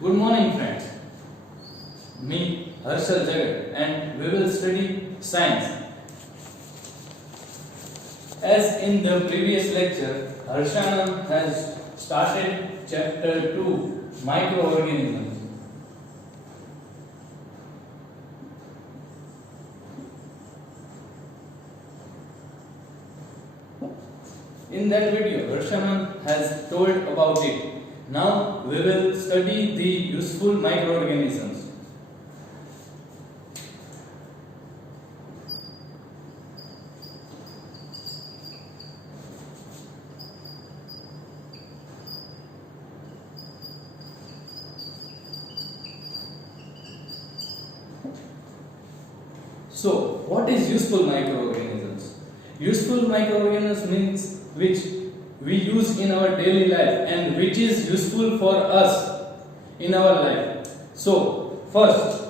Good morning, friends. Me, Harshal, Jagad, and we will study science. As in the previous lecture, Harshal has started chapter 2, Microorganisms. In that video, Harshal has told about it. Now we will study the useful microorganisms. So, what is useful microorganisms? Useful microorganisms means which we use in our daily life and which is useful for us in our life. So, first,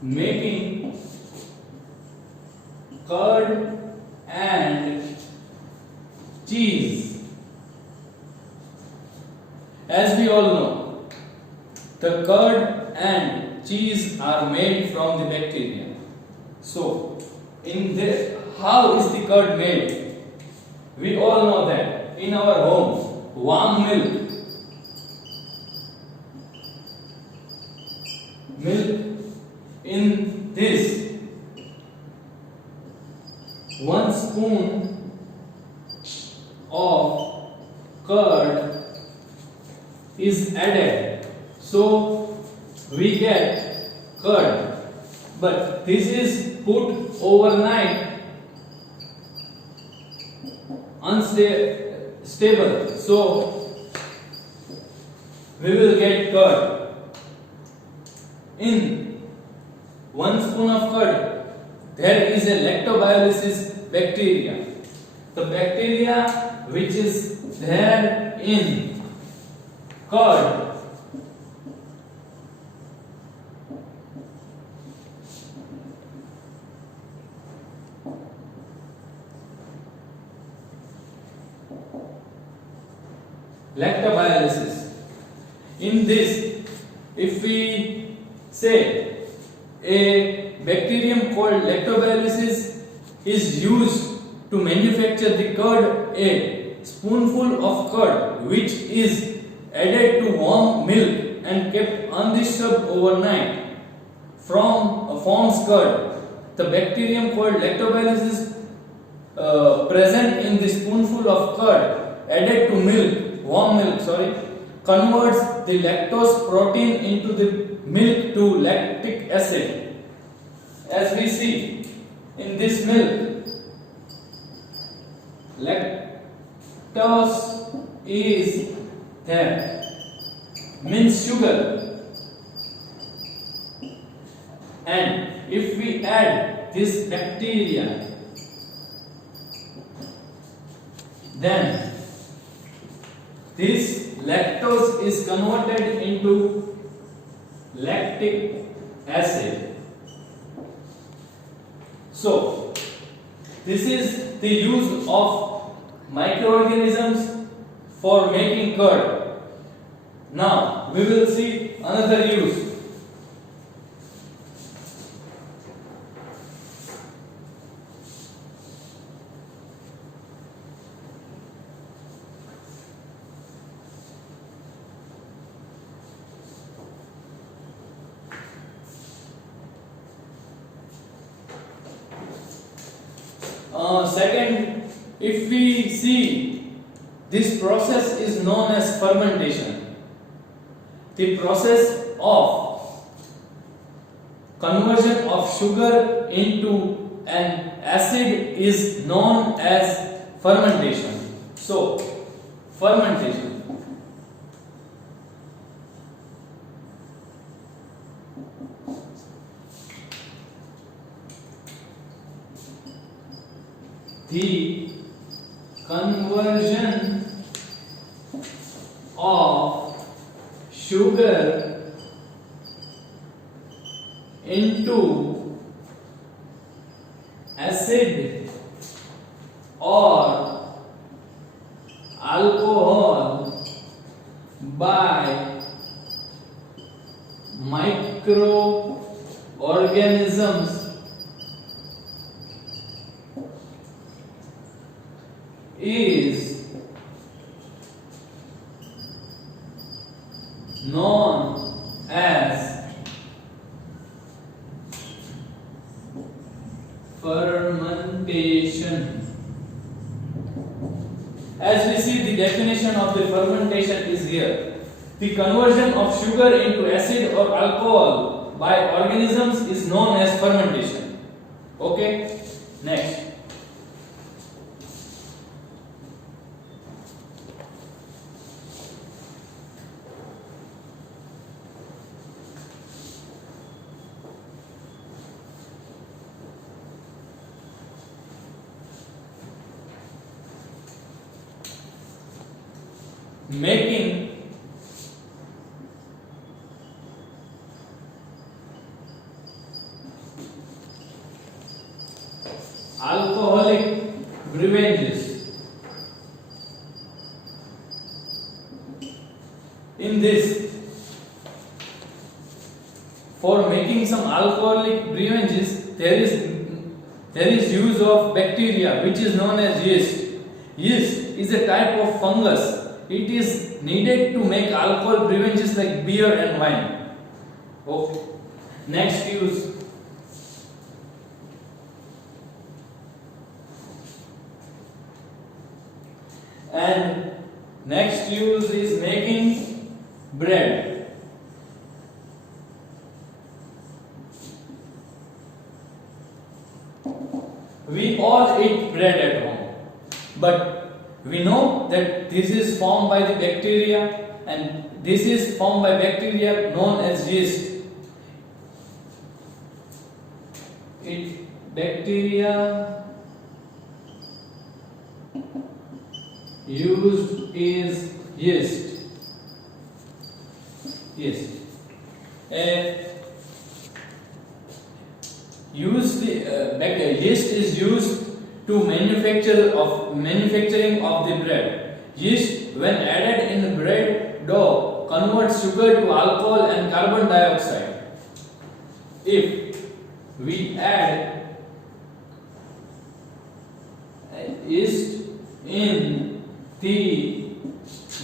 making curd and cheese. As we all know, the curd and cheese are made from the bacteria. So, how is the curd made? We all know that in our home, warm milk in this 1 spoon of curd is added, so we get curd. But this is put overnight unstable, so we will get curd. In 1 spoon of curd, there is a lactobacillus bacteria. The bacteria which is there in curd lactobacillus. In this, if we say a bacterium called lactobacillus is used to manufacture the curd, a spoonful of curd which is added to warm milk and kept undisturbed overnight forms curd. The bacterium called lactobacillus present in the spoonful of curd added to warm milk, converts the lactose protein into the milk to lactic acid. As we see in this milk, lactose is there, means sugar, and if we add this bacteria, then this lactose is converted into lactic acid. So, this is the use of microorganisms for making curd. Now, we will see another use. Second, if we see, this process is known as fermentation. The process of conversion of sugar into an acid is known as fermentation. So, fermentation. The conversion of sugar into acid or microorganisms is known as fermentation. As we see, the definition of the fermentation is here. The conversion of sugar into acid or alcohol by organisms is known as fermentation. Okay? Next. Making alcoholic beverages. In this, for making some alcoholic beverages, there is use of bacteria which is known as yeast. Yeast is a type of fungus. It is needed to make alcohol beverages like beer and wine. Okay. Next use. And next use is making bread. We all eat bread at home, but we know that this is formed by the bacteria, and this is formed by bacteria known as yeast. Bacteria used is yeast. Yes. Yeast is used to manufacturing of the bread. Yeast, when added in the bread dough, converts sugar to alcohol and carbon dioxide. If we add yeast in the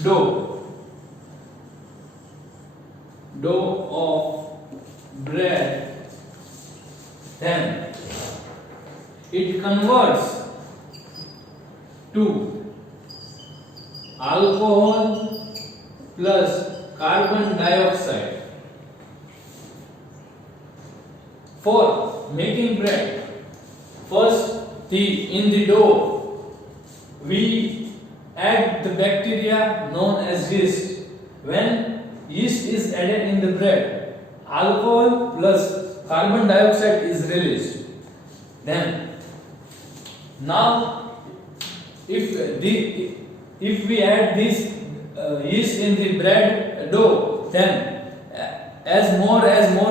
dough of bread, then it converts to alcohol plus carbon dioxide. For making bread, first in the dough we add the bacteria known as yeast. When yeast is added in the bread, alcohol plus carbon dioxide is released. Then now if we add this yeast in the bread dough, then as more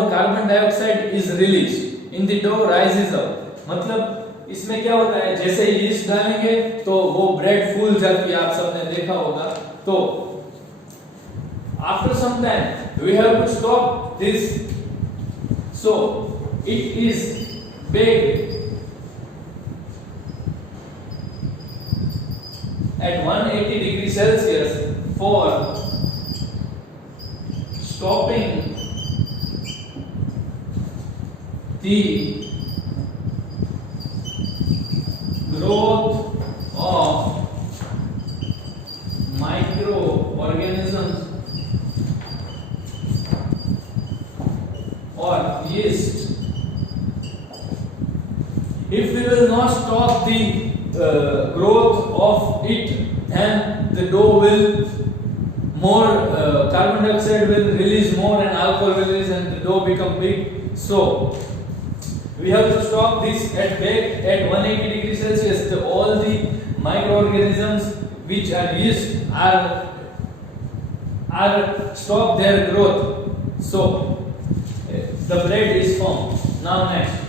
carbon dioxide is released in the dough rises up. मतलब इसमें क्या होता है, जैसे yeast डालेंगे तो वो bread फूल जाती है, आप सबने देखा होगा. तो after some time we have to stop this, so it is baked at 180 degrees Celsius for stopping the growth of microorganisms or yeast. If we will not stop the growth of it, then the dough will carbon dioxide will release more and alcohol will release and the dough become big. So we have to stop this at 180 degrees Celsius. All the microorganisms which are yeast are stop their growth. So the bread is formed. Now next.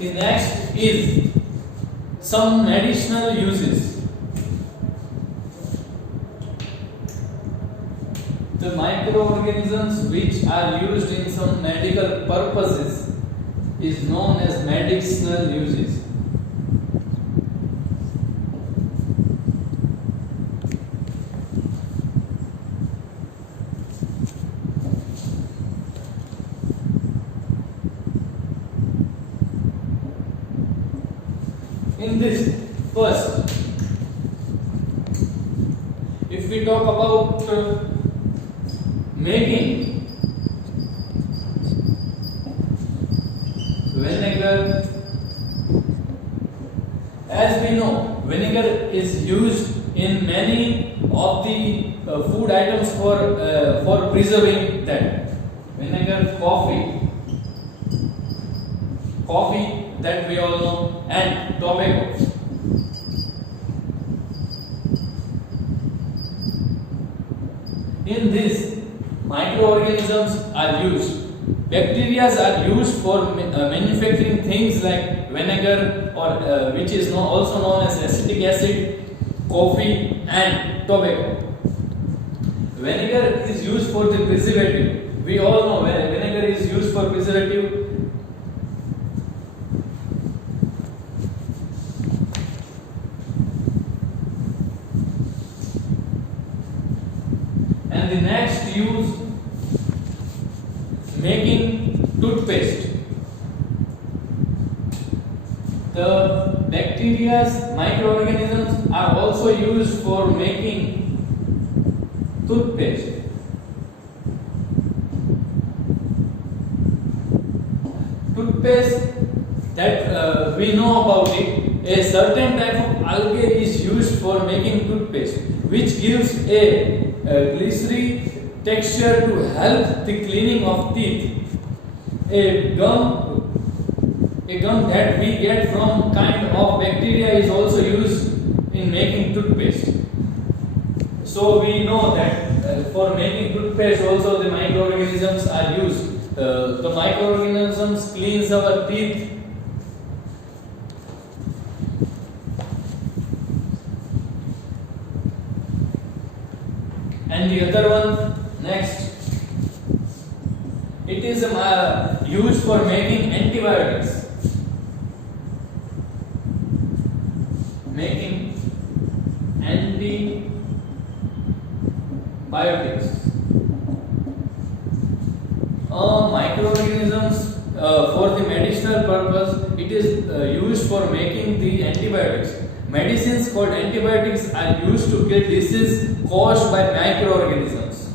The next is some medicinal uses. The microorganisms which are used in some medical purposes is known as medicinal uses. In this, first, if we talk about making vinegar, as we know, vinegar is used in many of the food items for preserving that. Vinegar, coffee that we all know, and tobacco. In this, microorganisms are used. Bacteria are used for manufacturing things like vinegar, or which is also known as acetic acid, coffee, and tobacco. Vinegar is used for the preservative. We all know vinegar is used for preservative. And the next use, making toothpaste. The bacteria, microorganisms are also used for making toothpaste. Toothpaste that we know about it, a certain type of algae is used for making toothpaste, which gives a glycery texture to help the cleaning of teeth. A gum that we get from kind of bacteria is also used in making toothpaste. So we know that for making toothpaste also the microorganisms are used. The microorganisms cleans our teeth. And the other one, next, it is used for making antibiotics. Making antibiotics. Microorganisms for the medicinal purpose, it is used for making the antibiotics. Medicines called antibiotics are used to kill disease caused by microorganisms.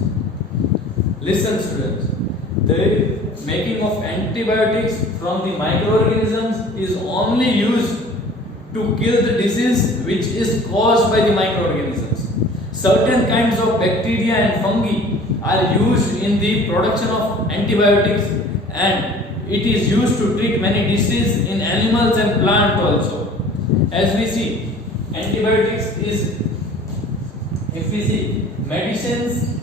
Listen, students, the making of antibiotics from the microorganisms is only used to kill the disease which is caused by the microorganisms. Certain kinds of bacteria and fungi are used in the production of antibiotics, and it is used to treat many diseases in animals and plants also. As we see, antibiotics is, if we see, medicines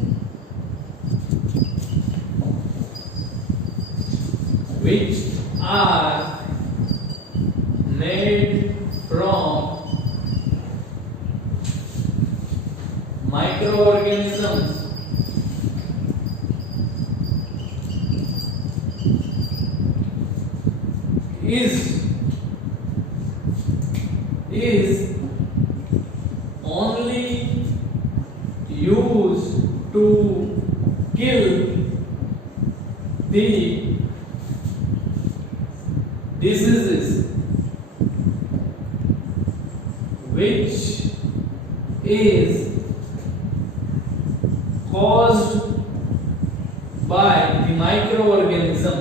which are made from microorganisms is only used to kill the diseases which is caused by the microorganism.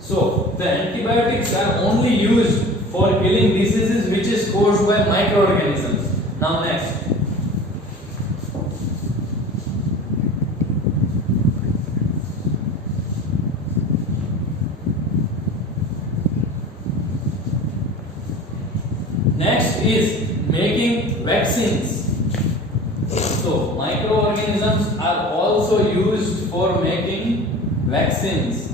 So the antibiotics are only used for killing diseases which is caused by microorganisms. Now next, is making vaccines. So microorganisms are also used for making vaccines.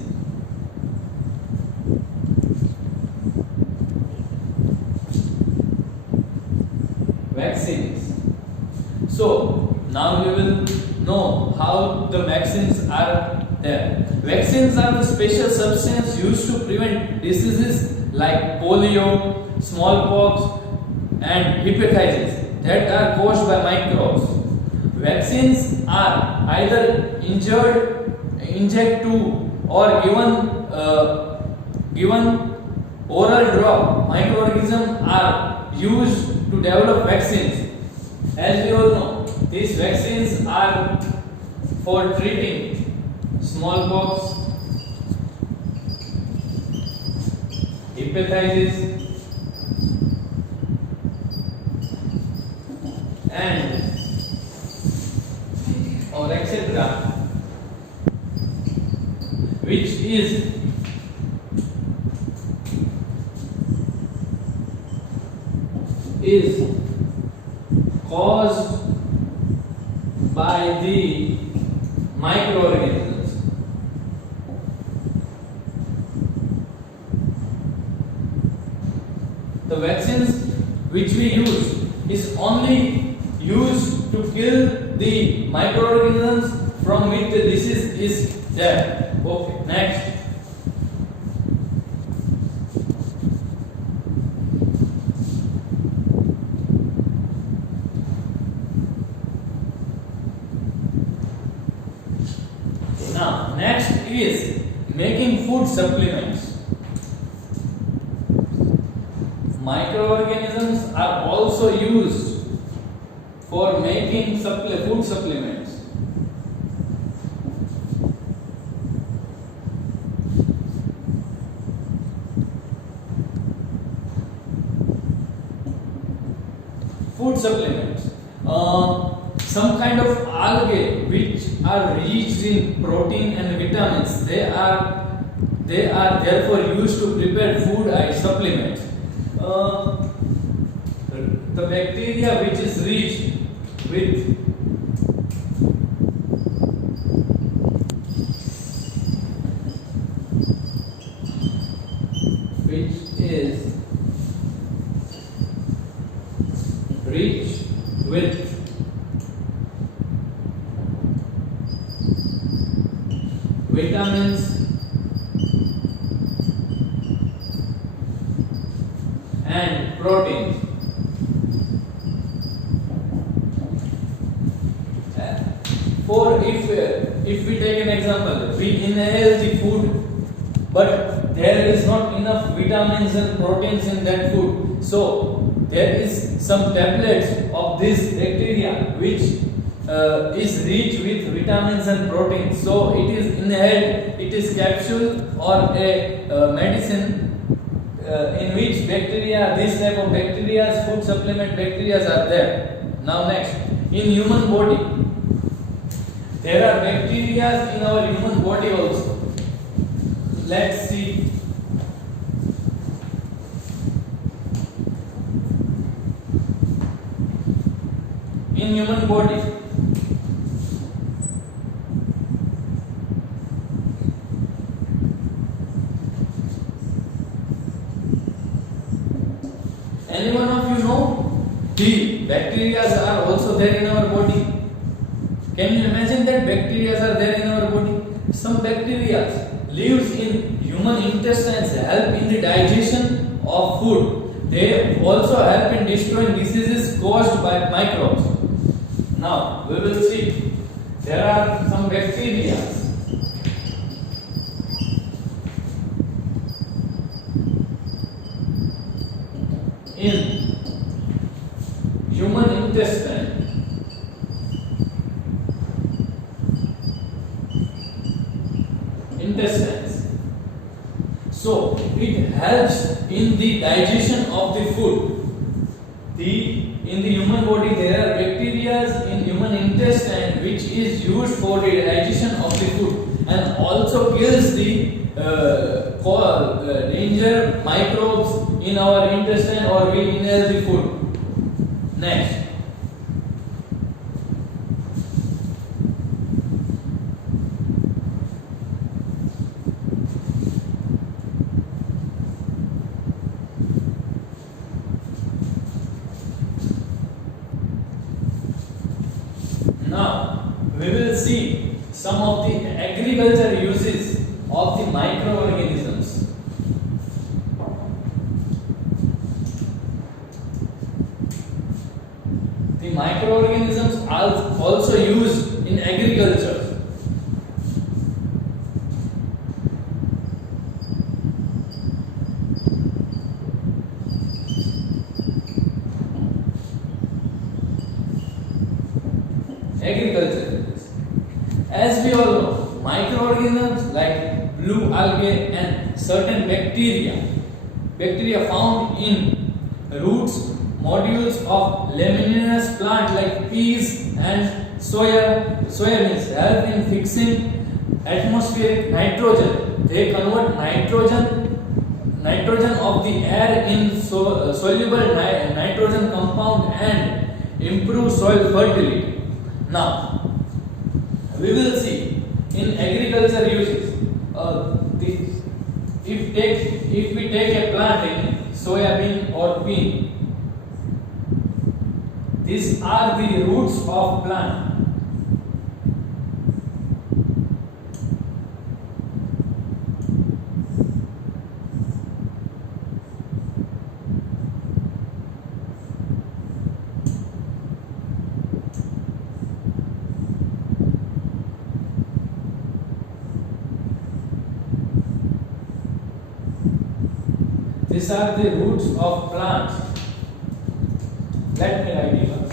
So now we will know how the vaccines are there. Vaccines are the special substance used to prevent diseases like polio, smallpox, and hepatitis that are caused by microbes. Vaccines are either inject to or given oral drop. Microorganisms are used to develop vaccines. As we all know, these vaccines are for treating smallpox, hepatitis, and or etc., which is caused by the microorganisms. The vaccines which we use is only used to kill the microorganisms from which the disease is there. Okay, next. Now, next is making food supplements. Microorganisms are also used for making food supplements. Food supplements. Some kind of algae which are rich in protein and vitamins. They are therefore used to prepare food supplements. The bacteria which is rich with vitamins and proteins. For if we take an example, we inhale the food, but there is not enough vitamins and proteins in that food. So there is some tablets of this bacteria which is rich with vitamins and proteins. So it is inhaled, it is capsule or a medicine in which bacteria, this type of bacteria, food supplement bacteria are there. Now next, in human body, there are bacteria in our human body also. Let's see. In human body, any one of you know the bacteria are also there in our body? Can you imagine that bacteria are there in our body? Some bacteria lives in human intestines, help in the digestion of food. They also help in destroying diseases caused by microbes. Now we will see there are some bacteria in human intestines. So it helps in the digestion of the food. In the human body there are bacteria in human intestine which is used for the digestion of the food and also kills the danger microbes in our intestine or we inhale the food. Next, Now we will see some of the agriculture uses of the microorganisms. The microorganisms are also used in agriculture. As we all know, microorganisms like blue algae and certain bacteria found in roots, nodules of leguminous plant like peas and soybeans help in fixing atmospheric nitrogen. They convert nitrogen of the air in soluble nitrogen compound and improve soil fertility. Now we will see in agriculture uses. If we take a plant in soybean or pea, these are the roots of plant. These are the roots of plants. Let me write here.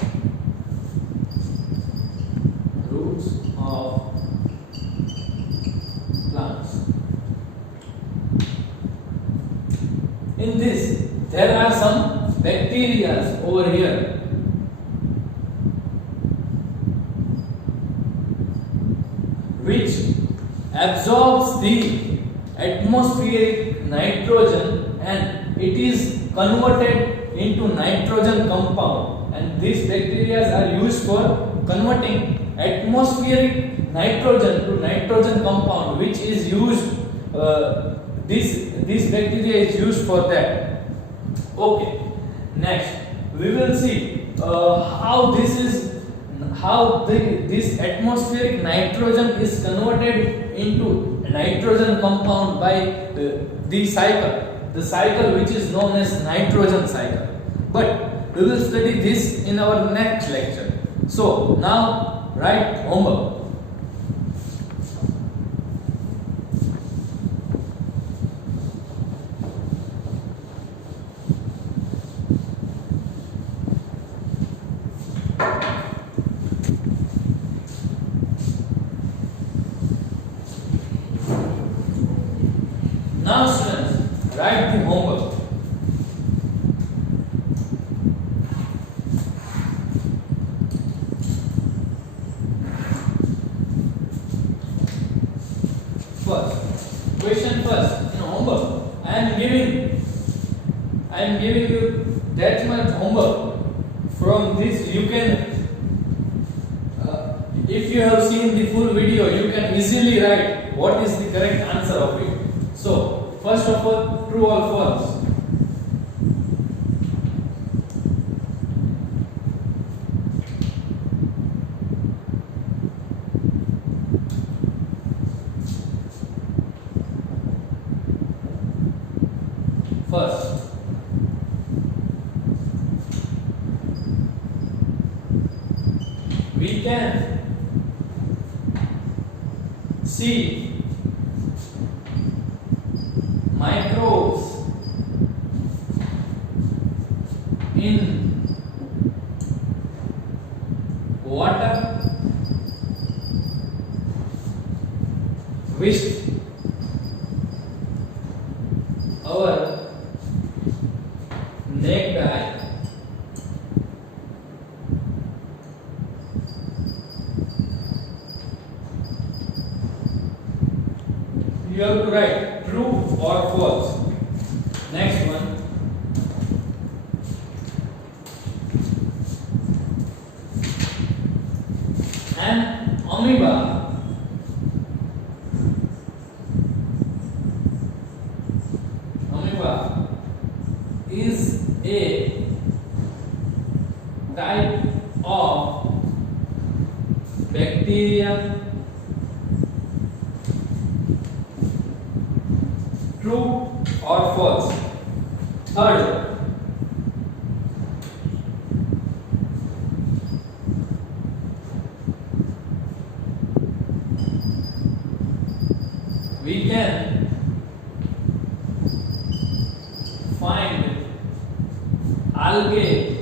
Roots of plants. In this, there are some bacteria over here. Which absorbs the atmospheric nitrogen and it is converted into nitrogen compound, and these bacteria are used for converting atmospheric nitrogen to nitrogen compound, which is used this bacteria is used for that. Okay, next we will see how this atmospheric nitrogen is converted into nitrogen compound by the cycle which is known as nitrogen cycle. But we will study this in our next lecture. So now write homework. Now students, write the homework. Question first in homework. I am giving you that much homework. From this you can if you have seen the full video, you can easily write what is the correct answer of it. So first of all, true or false? First, we can see microbes in water with our naked eye. You have to write true or false. Next one. An amoeba is a type of bacteria. True or false? Third, we can find algae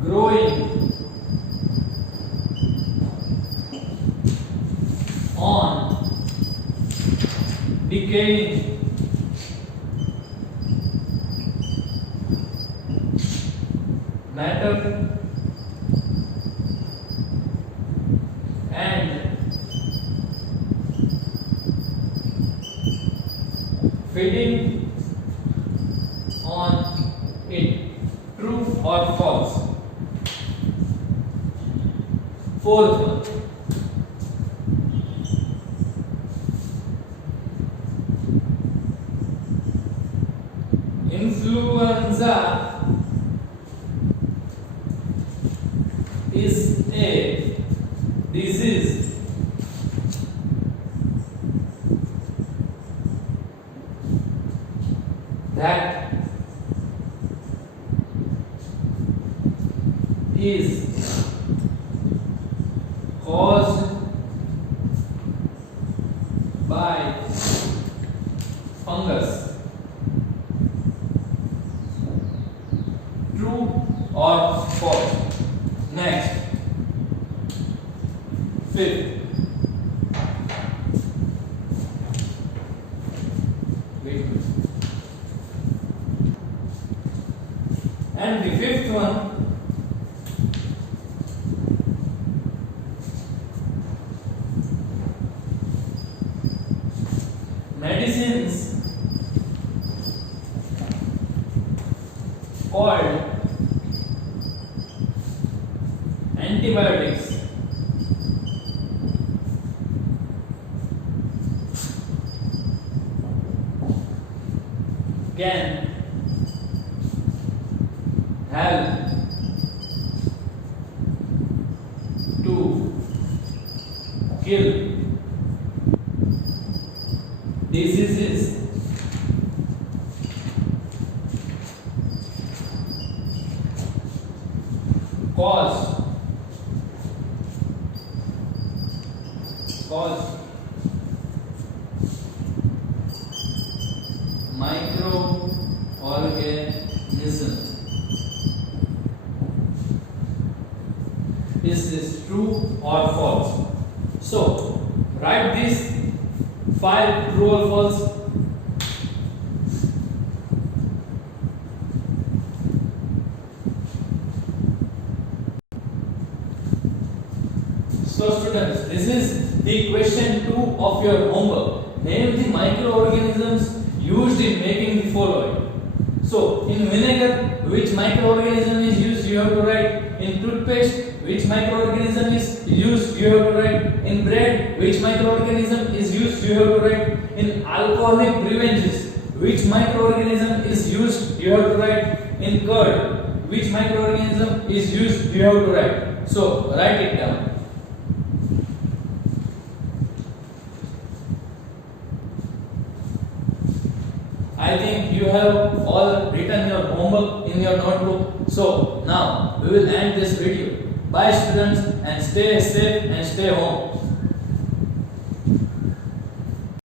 growing on decaying matter and feeding on it. True or false? Fourth one, influenza is a disease that is caused by fungus. True or false? Next, fifth. Wait. And the fifth one, medicines called antibiotics can help to kill diseases caused microorganism. Is this true or false? So write these 5 true or false. So students, this is the question 2 of your homework. Name the microorganisms used in making the following. So in vinegar, which microorganism is used, you have to write. In toothpaste, which microorganism is used, you have to write. In bread, which microorganism is used, you have to write. In alcoholic beverages, which microorganism is used, you have to write. In curd, which microorganism is used, you have to write. So write it down. I think you have all written your homework in your notebook. So now we will end this video. Bye students, and stay safe and stay home.